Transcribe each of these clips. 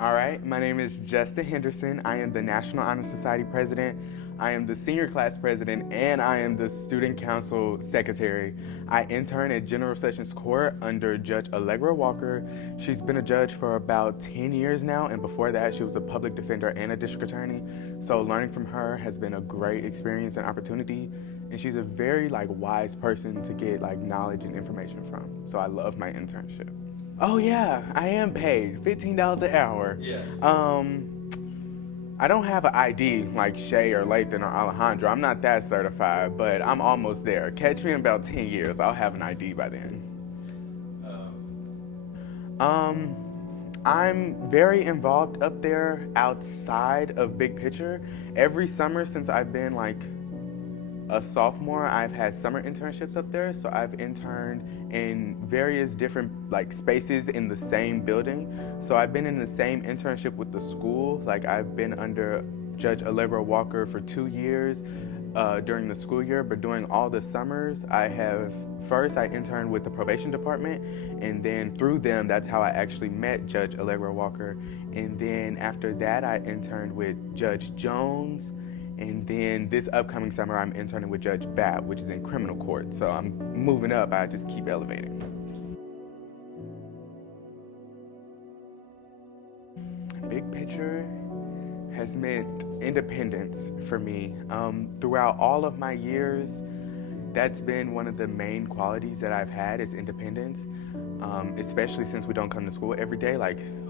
All right, my name is Justin Henderson. I am the National Honor Society president. I am the senior class president, and I am the student council secretary. I intern at General Sessions Court under Judge Allegra Walker. She's been a judge for about 10 years now, and before that, she was a public defender and a district attorney. So learning from her has been a great experience and opportunity, and she's a very wise person to get knowledge and information from. So I love my internship. Oh yeah, I am paid $15 an hour. Yeah. I don't have an ID like Shay or Lathan or Alejandro. I'm not that certified, but I'm almost there. Catch me in about 10 years. I'll have an ID by then. I'm very involved up there outside of Big Picture. Every summer since I've been a sophomore, I've had summer internships up there. So I've interned in various different spaces in the same building. So I've been in the same internship with the school. I've been under Judge Allegra Walker for 2 years during the school year, but during all the summers, I interned with the probation department, and then through them, that's how I actually met Judge Allegra Walker. And then after that, I interned with Judge Jones. And then this upcoming summer, I'm interning with Judge Batt, which is in criminal court. So I'm moving up. I just keep elevating. Big Picture has meant independence for me. Throughout all of my years, that's been one of the main qualities that I've had is independence, especially since we don't come to school every day.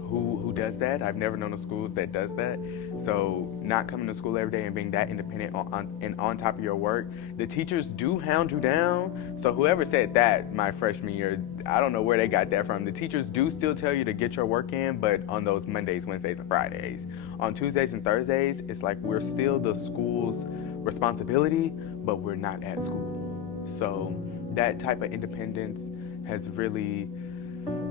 Who does that? I've never known a school that does that. So not coming to school every day and being that independent and on top of your work. The teachers do hound you down. So whoever said that my freshman year, I don't know where they got that from. The teachers do still tell you to get your work in, but on those Mondays, Wednesdays, and Fridays. On Tuesdays and Thursdays, it's we're still the school's responsibility, but we're not at school. So that type of independence has really,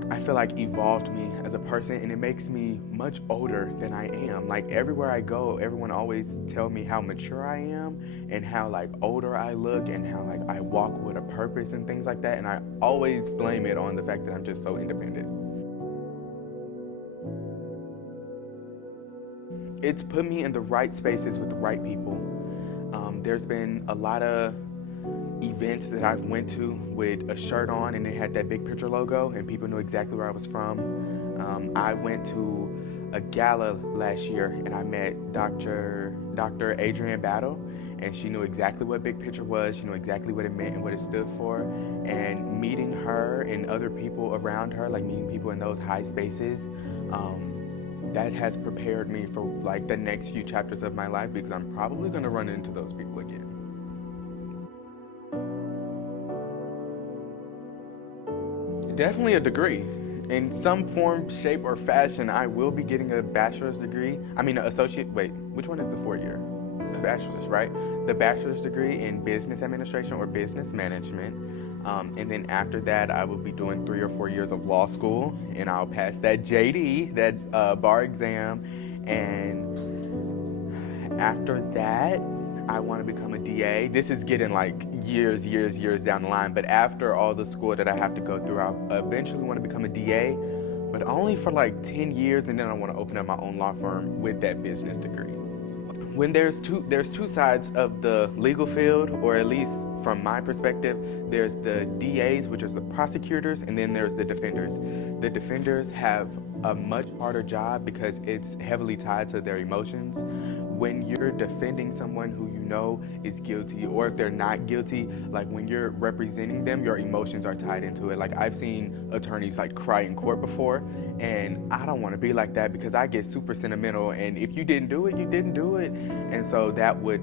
I feel evolved me as a person, and it makes me much older than I am. Everywhere I go, everyone always tell me how mature I am and how older I look and how I walk with a purpose and things like that. And I always blame it on the fact that I'm just so independent. It's put me in the right spaces with the right people. There's been a lot of events that I've went to with a shirt on and it had that Big Picture logo and people knew exactly where I was from. I went to a gala last year and I met Dr. Adrienne Battle, and she knew exactly what Big Picture was. She knew exactly what it meant and what it stood for. And meeting her and other people around her, meeting people in those high spaces, that has prepared me for the next few chapters of my life, because I'm probably going to run into those people again. Definitely a degree. In some form, shape, or fashion, I will be getting a bachelor's degree. An associate, wait, which one is the 4-year? Bachelor's, right? The bachelor's degree in business administration or business management. And then after that, I will be doing 3 or 4 years of law school, and I'll pass that JD, that bar exam. And after that, I want to become a DA. This is getting years down the line, but after all the school that I have to go through, I eventually want to become a DA, but only for 10 years, and then I want to open up my own law firm with that business degree. When there's two sides of the legal field, or at least from my perspective, there's the DAs, which is the prosecutors, and then there's the defenders. The defenders have a much harder job because it's heavily tied to their emotions. When you're defending someone who you know is guilty, or if they're not guilty, when you're representing them, your emotions are tied into it. I've seen attorneys cry in court before, and I don't want to be like that because I get super sentimental, and if you didn't do it, you didn't do it. And so that would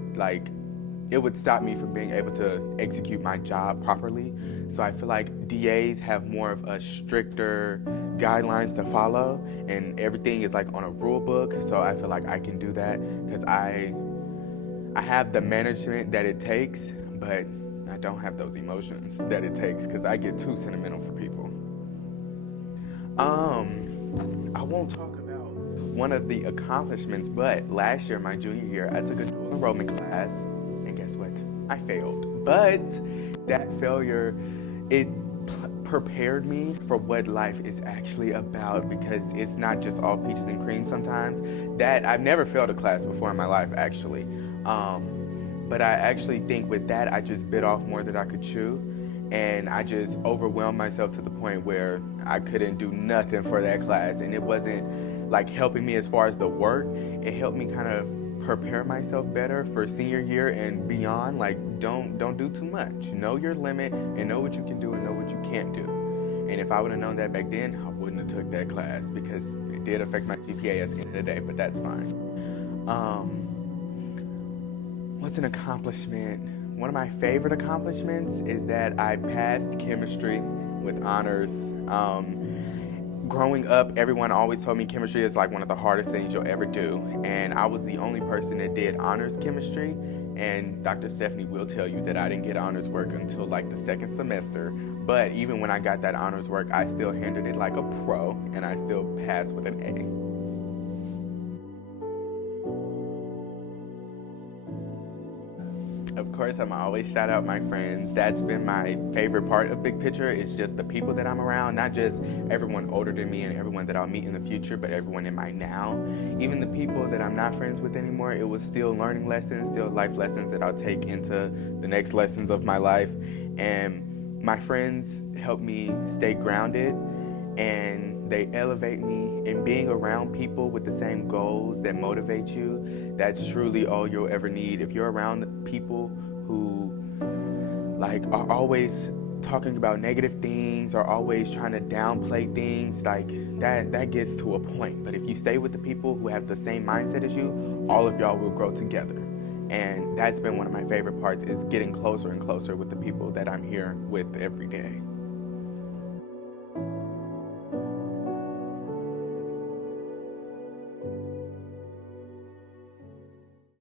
it would stop me from being able to execute my job properly. So I feel DAs have more of a stricter guidelines to follow, and everything is on a rule book. So I feel I can do that because I have the management that it takes, but I don't have those emotions that it takes because I get too sentimental for people. I won't talk about one of the accomplishments, but last year, my junior year, I took a dual enrollment class, and guess what? I failed. But that failure, it prepared me for what life is actually about, because it's not just all peaches and cream sometimes. That I've never failed a class before in my life, actually. But I actually think with that, I just bit off more than I could chew. And I just overwhelmed myself to the point where I couldn't do nothing for that class. And it wasn't like helping me as far as the work. It helped me kind of prepare myself better for senior year and beyond. Like, don't do too much. Know your limit and know what you can do and know what you can't do. And if I would have known that back then, I wouldn't have took that class, because it did affect my GPA at the end of the day, but that's fine. What's an accomplishment? One of my favorite accomplishments is that I passed chemistry with honors. Growing up, everyone always told me chemistry is like one of the hardest things you'll ever do. And I was the only person that did honors chemistry. And Dr. Stephanie will tell you that I didn't get honors work until like the second semester. But even when I got that honors work, I still handled it like a pro, and I still passed with an A. Of course, I'm always shout out my friends. That's been my favorite part of Big Picture. It's just the people that I'm around, not just everyone older than me and everyone that I'll meet in the future, but everyone in my now. Even the people that I'm not friends with anymore, it was still learning lessons, still life lessons that I'll take into the next lessons of my life. And my friends help me stay grounded, and they elevate me. And being around people with the same goals that motivate you, that's truly all you'll ever need. If you're around people who like are always talking about negative things, or always trying to downplay things, like that gets to a point. But if you stay with the people who have the same mindset as you, all of y'all will grow together. And that's been one of my favorite parts, is getting closer and closer with the people that I'm here with every day.